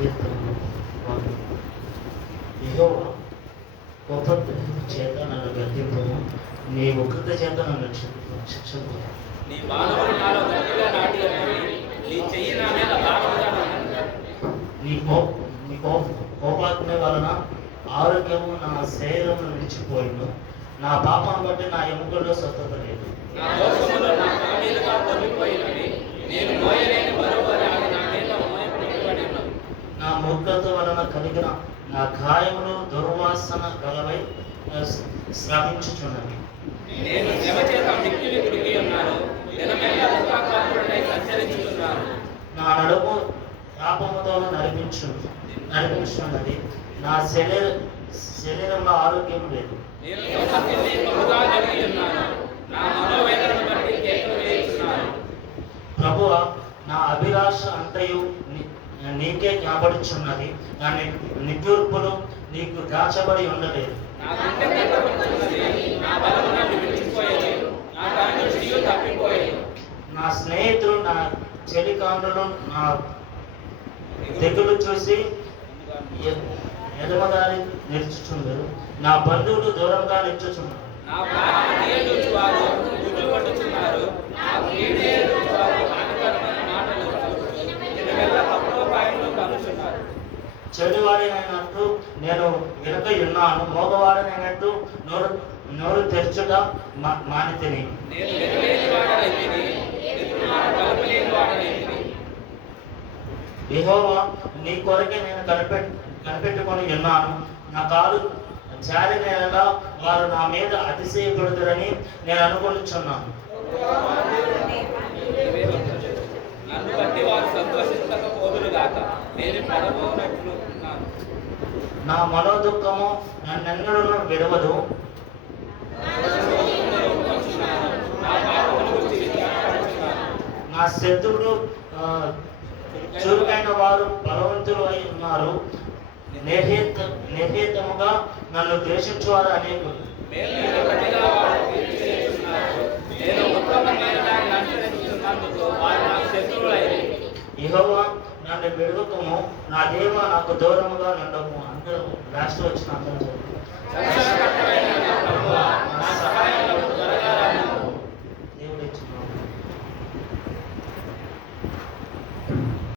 కీర్తనలు వాడు యెహోవా గొప్ప చేత నన్ను గద్దింపము, నీ ఉగ్రత చేత నన్ను శిక్షింపు. నీ బాణములు నాలో గట్టిగా నాటి ఉన్నవి, నీ చెయ్యి నా మీద భారముగా ఉన్నది. నీ కోపాగ్ని వలన ఆరోగ్యము నా శరీరంలో నిలిచిపోయిండు. నా పాపను బట్టి నా ఎముకల్లో స్వస్థత లేదు. నా దోషములు నా తల మీదుగా పొంగిపోయినవి, నేను మోయలేని బరువు అవి నా మీద మోయబడి ఉన్నవి. నా మూర్ఖత వలన కలిగిన నా గాయములు దుర్వాసన గలవై శ్రమించుచున్నవి. నేను శ్రమ చేత మిక్కిలి కృంగి ఉన్నాను, దినమెల్లా దుఃఖాకారుడై సంచరించుచున్నాను. నా నడుము పాపముతో నడిపించున్నది. నా శరీరంలో ఆరోగ్యం లేదు. నేను దుఃఖాన్ని బహుగా కలిగి ఉన్నాను, నా మనోవేదనను బట్టి కేకలు వేయుచున్నాను. ప్రభువా, నా అభిలాష అంతయు నీకే జ్ఞాపడుచున్నది. నా నిట్టూర్పులు నీకు దాచబడి ఉండలేదు. నా గుండె కట్టబడుచున్నది, నా బలము నన్ను విడిచిపోయేది, నా కనుదృష్టియు తప్పిపోయేది. నా స్నేహితులు నా చెలికాండ్రులు నా తెగులు చూసి ఎడమదారి నిలుచుచున్నారు. నా బంధువులు దూరంగా నిలుచుచున్నారు. నా ప్రాణము తీయజూచువారు గుడ్లు పట్టుచున్నారు, నా కీడు చేయజూచువారు హానికరమైన మాటలు దినమెల్లా తప్పోపాయములు కనుచున్నారు. చెడువాడినైనట్టు నేను వెనుక ఉన్నాను, మోగవాడినైనట్టు నోరు తెరచుట మానితిని. నేను వెనులేని వాడనైతిని, ఎదురు మాట కలపలేని వాడనైతిని. యెహోవా, నీ కొరకే నేను కనిపెట్టుకొని ఉన్నాను. నా కాలు జారిన యెడల వారు నా మీద అతిశయపడుదురని నేను అనుకొనుచున్నాను. నన్ను బట్టి వారు సంతోషించకపోదురుగాక, నేను పడబోనట్లు ఉన్నాను. నా మనోదుఃఖము నన్నెన్నడూ విడవదు. నా పాపముల గురించి విచారపడుచున్నాను. నా శత్రువులు చురుకైన వారు బలవంతులు అయి ఉన్నారు. నిర్హేతముగా నన్ను ద్వేషించువారు అనేకులు. మేలు గట్టిగా వారు కీడు చేయుచున్నారు, నేను ఉత్తమమైన దాన్ని అనుసరించుచున్నందుకు వారు నాకు శత్రువులైరి. యెహోవా, నన్ను విడువకము, నా దేవా నాకు దూరముగా నుండము. అందరూ లాస్ట్ వచ్చిన అందరూ రక్షణకర్తయైన నా ప్రభువా, నా సహాయమునకు